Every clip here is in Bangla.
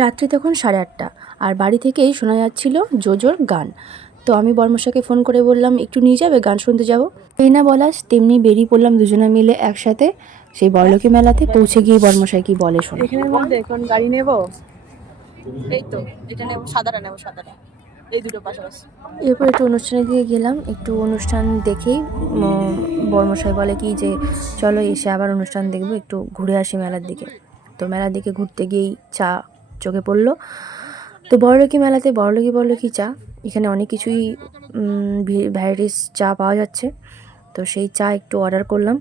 রাত্রি তখন 8:30 আর বাড়ি থেকেই শোনা যাচ্ছিল জোজোর গান। তো আমি বর্মশাকে ফোন করে বললাম একটু নিয়ে যাবে, গান শুনতে যাব। এই না বলাস তেমনি বেরিয়ে পড়লাম দুজনে মিলে একসাথে সেই বড়লোকি মেলাতে। পৌঁছে গিয়ে বর্মশাই কি বলে শোনো। এখানের মধ্যে কোন গাড়ি নেব? এই তো এটা নেব, সাদাটা নেব, সাদাটা, এই দুটো পাশাপাশি। এরপর একটু অনুষ্ঠানের দিকে গেলাম। একটু অনুষ্ঠান দেখেই বর্মশাই বলে কি যে চলো এসে আবার অনুষ্ঠান দেখবো, একটু ঘুরে আসি মেলার দিকে। তো মেলার দিকে ঘুরতে গিয়েই চা চোখে পড়লো। তো বড়লোকি মেলাতে বড়লোকি চা, এখানে অনেক কিছুই ভ্যারাইটিস চা পাওয়া যাচ্ছে। তো সেই চা একটু অর্ডার করলাম।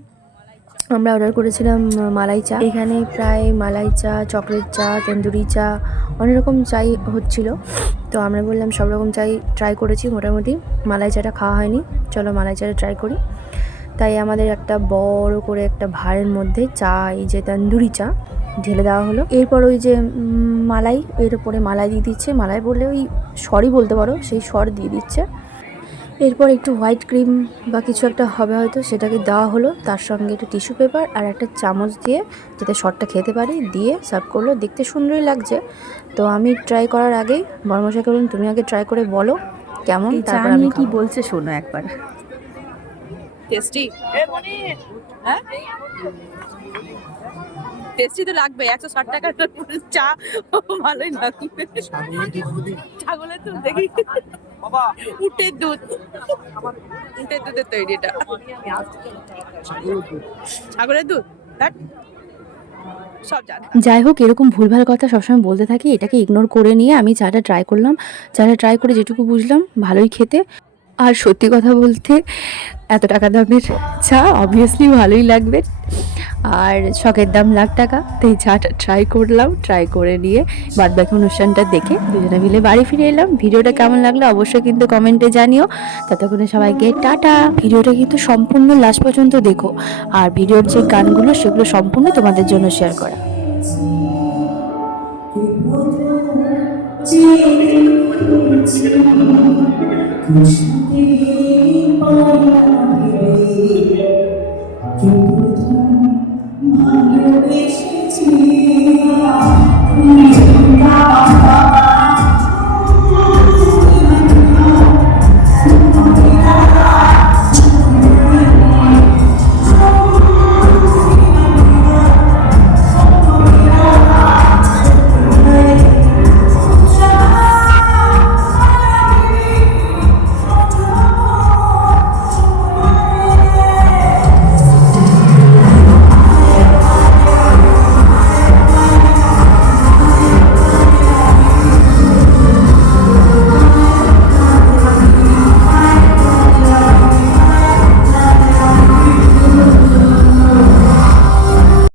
আমরা অর্ডার করেছিলাম মালাই চা। এখানে প্রায় মালাই চা, চকলেট চা, তন্দুরি চা, অনেক রকম চাই হচ্ছিল। তো আমরা বললাম সব রকম চাই ট্রাই করেছি মোটামুটি, মালাই চাটা খাওয়া হয়নি, চলো মালাই চাটা ট্রাই করি। তাই আমাদের একটা বড় করে একটা ভাঁড়ের মধ্যে চা, এই যে তন্দুরি চা ঢেলে দেওয়া হলো। এরপর ওই যে মালাই, এর উপরে মালাই দিয়ে দিচ্ছে, মালাই বললে ওই সরই বলতে পারো, সেই সর দিয়ে দিচ্ছে। এরপর একটু হোয়াইট ক্রিম বা কিছু একটা হবে হয়তো, সেটাকে দেওয়া হলো। তার সঙ্গে একটু টিস্যু পেপার আর একটা চামচ দিয়ে যাতে শটটা খেতে পারি দিয়ে সার্ভ করলো। দেখতে সুন্দরই লাগছে। তো আমি ট্রাই করার আগেই বর্মশাইকে বললাম তুমি আগে ট্রাই করে বলো কেমন, তারপর আমি কি খাবো। বলছে শোনো একবার। টেস্টি, হ্যাঁ টেস্টি তো লাগবে। 160 টাকার চা ভালোই লাগবে। ছাগলের দুধ দেখি, উটের দুধ, উটের দুধের তৈরি এটা। ছাগলের দুধ সব জানে। যাই হোক, এরকম ভুলভাল কথা সবসময় বলতে থাকি, এটাকে ইগনোর করে নিয়ে আমি চাটা ট্রাই করলাম। চাটা ট্রাই করে যেটুকু বুঝলাম ভালোই খেতে। আর সত্যি কথা বলতে এত টাকা দামের চা অবভিয়াসলি ভালোই লাগবে, আর শখের দাম $1,00,000। তো এই চাটা ট্রাই করলাম, ট্রাই করে নিয়ে বাদবাকি অনুষ্ঠানটা দেখে দুজনে মিলে বাড়ি ফিরে এলাম। ভিডিওটা কেমন লাগলো অবশ্যই কিন্তু কমেন্টে জানিও। ততক্ষণে সবাইকে টাটা। ভিডিওটা কিন্তু সম্পূর্ণ লাস্ট পর্যন্ত দেখো, আর ভিডিওর যে গানগুলো সেগুলো সম্পূর্ণ তোমাদের জন্য শেয়ার করা। যে